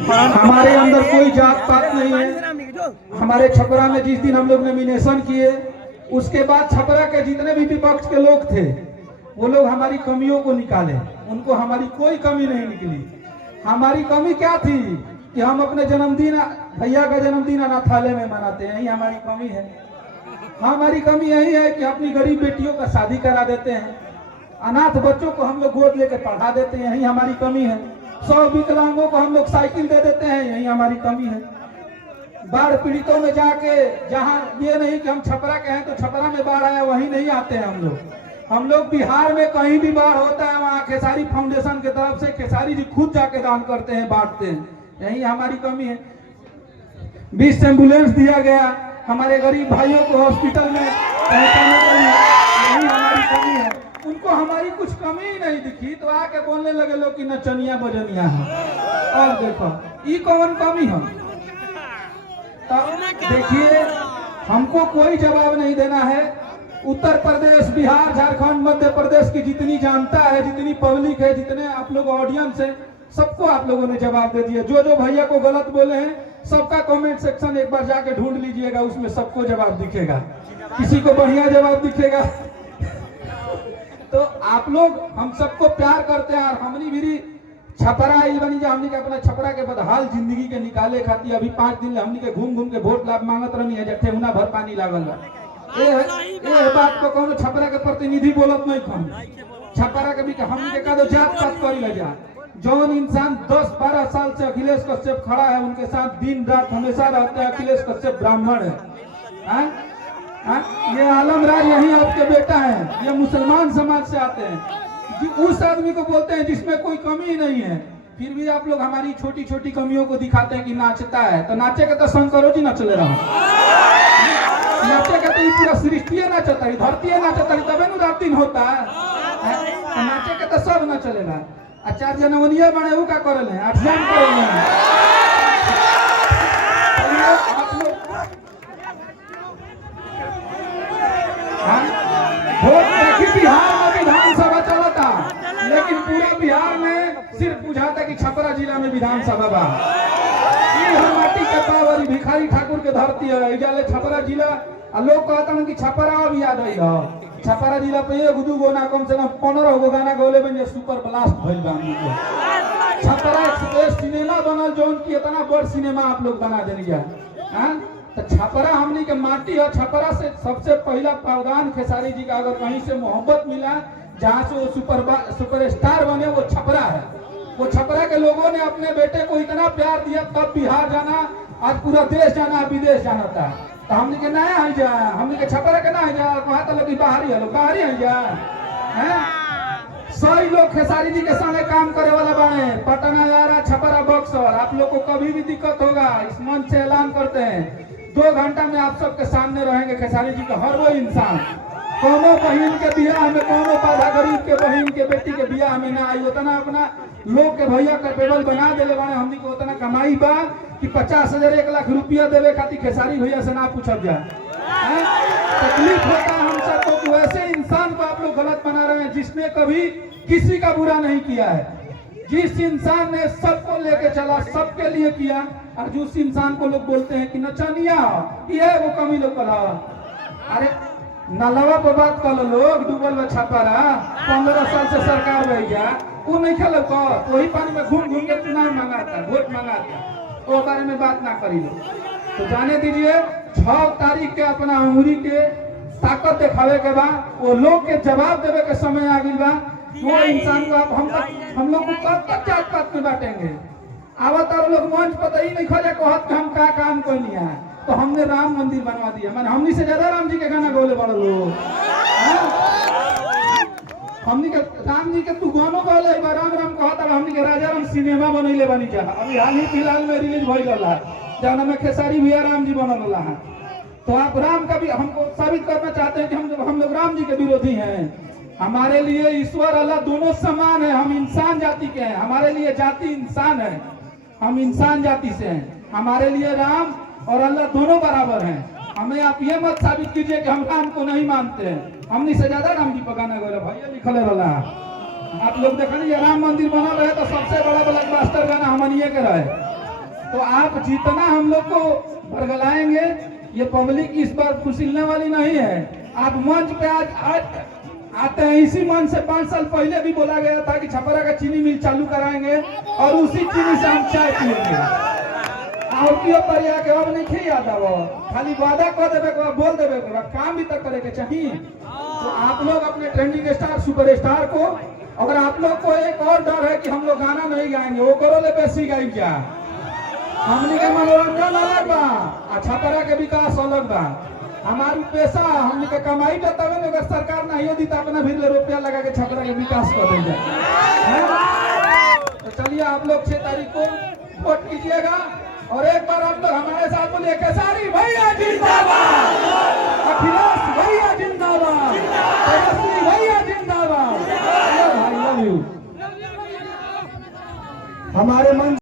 हमारे अंदर कोई जात पात नहीं है। हमारे छपरा में जिस दिन हम लोग नॉमिनेशन किए, उसके बाद छपरा के जितने भी विपक्ष के लोग थे, वो लोग हमारी कमियों को निकाले। उनको हमारी कोई कमी नहीं निकली। हमारी कमी क्या थी कि हम अपने जन्मदिन, भैया का जन्मदिन अनाथालय में मनाते हैं, यही हमारी कमी है। हमारी कमी यही है कि अपनी गरीब बेटियों का शादी करा देते हैं, अनाथ बच्चों को हम लोग गोद लेकर पढ़ा देते हैं, यही हमारी कमी है। 100 विकलांगों को हम लोग साइकिल दे देते हैं, यही हमारी कमी है। बाढ़ पीड़ितों में जाके, जहाँ ये नहीं कि हम छपरा के हैं तो छपरा में बाढ़ आया वहीं नहीं आते हैं हम लोग बिहार में कहीं भी बाढ़ होता है वहाँ खेसारी फाउंडेशन की तरफ से खेसारी जी खुद जाके दान करते हैं, बांटते हैं, यही हमारी कमी है। 20 एम्बुलेंस दिया गया हमारे गरीब भाइयों को हॉस्पिटल में पहुंचाने के लिए, यही हमारी कमी है। उनको हमारी कुछ कमी ही नहीं दिखी तो आके बोलने लगे लोग कि नचनिया बजनिया है। और देखो ये कौन कमी है? देखिए, हमको कोई जवाब नहीं देना है। उत्तर प्रदेश, बिहार, झारखंड, मध्य प्रदेश की जितनी जनता है, जितनी पब्लिक है, जितने आप लोग ऑडियंस है, सबको आप लोगों ने जवाब दे दिया। जो जो भैया को गलत बोले हैं सबका कमेंट सेक्शन एक बार जाके ढूंढ लीजिएगा, उसमें सबको जवाब दिखेगा, किसी को बढ़िया जवाब दिखेगा। तो आप लोग हम सबको प्यार करते हैं और हमनी भी छपरा बनी जा, हमनी के अपना छपरा के बदहाल जिंदगी के निकाले खाती अभी 5 दिन हमनी के घूम घूम के वोट लाभ मांगत रही है, जब ठेहुना भर पानी लागल बा। ये बात को कौन छपरा के प्रतिनिधि बोलत नहीं खन। छपरा के भी हमनी के कदो जात पात करी ले जा। जौन इंसान 10-12 साल से अखिलेश कश्यप खड़ा है, उनके साथ दिन रात हमेशा रहते हैं। अखिलेश कश्यप ब्राह्मण है, ये आलम राज यही आपके बेटा है, ये मुसलमान समाज से आते हैं। उस आदमी को बोलते हैं जिसमें कोई कमी नहीं है, फिर भी आप लोग हमारी छोटी छोटी कमियों को दिखाते हैं कि नाचता है। तो नाचे का तो शंकरो जी नचले रहा, नाचे का तो पूरा सृष्टि नाचता है, धरती नाचता है, तबे न रात दिन होता है। नाचे का तो सब न चलेगा। आचार्य नवनिया बने वो का करल है, 8 जन करल है। बिहार में विधानसभा चलता, लेकिन पूरे बिहार में सिर्फ बुझाता कि छपरा जिला में विधानसभा बा। माटी के पावरी भिखारी ठाकुर के धरती है, इजाले छपरा जिला। लोग कहता कि छपरा अब याद आई हो, छपरा जिला पे 1-2 ना कम से कम 15 गो गाना गौले बन सुपर ब्लास्ट भइल बा। छपरा एक्सप्रेस सिनेमा बनल, जौन की इतना बड़ सिनेमा आप लोग बना देलिए। तो छपरा हमनी के माटी है। छपरा से सबसे पहला प्रावधान खेसारी जी का अगर कहीं से मोहब्बत मिला, जहाँ से वो सुपरस्टार बने, वो छपरा है। वो छपरा के लोगों ने अपने बेटे को इतना प्यार दिया, तब बिहार जाना, आज पूरा देश जाना, विदेश जाना था। तो हमने के नया है जा, हमने के छपरा के ना है जा, वहाँ तो लोग बाहरी है, लोग बाहरी है जा। सही लोग खेसारी जी के सामने काम करे वाला बने, पटना, यारा, छपरा, बक्सर। आप लोग को कभी भी दिक्कत होगा, इस मंच से ऐलान करते हैं, 2 घंटा में आप सबके सामने रहेंगे खेसारी जी का हर वो इंसान। कोनो बहन के बियाह में, कोनो पाधा गरीब के बहन के बेटी के बियाह में ना आई, उतना अपना लोग के भैया का टेबल बना देले बाने। हमनी को उतना कमाई बा कि 50,000 1 लाख रुपया देवे खातिर खेसारी भैया से ना पूछब जा। तकलीफ होता है हम सबको कि वैसे इंसान को आप लोग गलत बना रहे हैं जिसने कभी किसी का बुरा नहीं किया है। जिस इंसान ने सबको लेके चला, सबके लिए किया, और जिस इंसान को लोग बोलते हैं कि नचनिया, ये वो कमी लोग कला। अरे नलवा पर बात कर लोग डूबल में छपरा 15 साल से सरकार रह गया, वो नहीं खेल, वही पानी में घूम घूम के चुनाव मंगाता, वोट मंगाता, वो बारे में बात ना करी लो। तो जाने दीजिए, 6 तारीख के अपना उंगली के ताकत दिखावे के बाद वो लोग के जवाब देवे के समय आ गई बा। वो इंसान को हम लोग को कब तक जात पात में बांटेंगे? आवतार लोग मंच पर ही नहीं खोले कहत हम का काम कोई नहीं है। तो हमने राम मंदिर बनवा दिया, मैंने हमनी से ज्यादा राम जी के गाना गौले बड़े लोग। हमनी के राम जी के तू गानो गौले, राम राम कहता, हमनी के राजा राम सिनेमा बनैले बनी जा। अभी हाल ही फिलहाल में रिलीज भइल रहा, जहाँ में खेसारी भैया राम जी बनल रहा है। तो आप राम का भी हमको साबित करना चाहते हैं कि हम लोग राम जी के विरोधी हैं। हमारे लिए ईश्वर अल्लाह दोनों समान है, हम इंसान जाति के हैं। हमारे लिए जाति इंसान है, हम इंसान जाति से हैं। हमारे लिए राम और अल्लाह दोनों बराबर हैं। हमें आप ये मत साबित कीजिए कि हम राम को नहीं मानते हैं। हमने से ज्यादा राम जी पर गाना गौरव भैया लिखले रहा। आप लोग देखा नहीं, राम मंदिर बना रहे तो सबसे बड़ा ब्लॉकबस्टर गाना हमनिए के रहे। तो आप जितना हम लोग को बरगलाएंगे, ये पब्लिक इस बार कुचलने वाली नहीं है। आप मंच पे आज आते हैं, इसी मंच से 5 साल पहले भी बोला गया था कि छपरा का चीनी मिल चालू कराएंगे और उसी चीनी से हम चाय पिएंगे। और क्यों परिया के अब नहीं खे याद वो खाली वादा कर देवे के बोल देवे के काम भी तक करे के चाहिए। तो आप लोग अपने ट्रेंडिंग स्टार सुपरस्टार को, अगर आप लोग को एक और डर है कि हम लोग गाना नहीं गाएंगे, वो करो ले बेसी गाई क्या, हमनी के मनोरंजन अलग बा, छपरा के विकास अलग बा। हमारी पैसा हमनी के कमाई पे तब अगर सरकार नहीं दी तो अपना भी रुपया लगा के छपरा के विकास कर देंगे। तो चलिए आप लोग 6 तारीख को वोट कीजिएगा और एक बार आप लोग हमारे साथ बोलिए केसारी भैया जिंदाबाद, अखिलेश भैया जिंदाबाद, तेजस्वी भैया जिंदाबाद। I love you. हमारे मन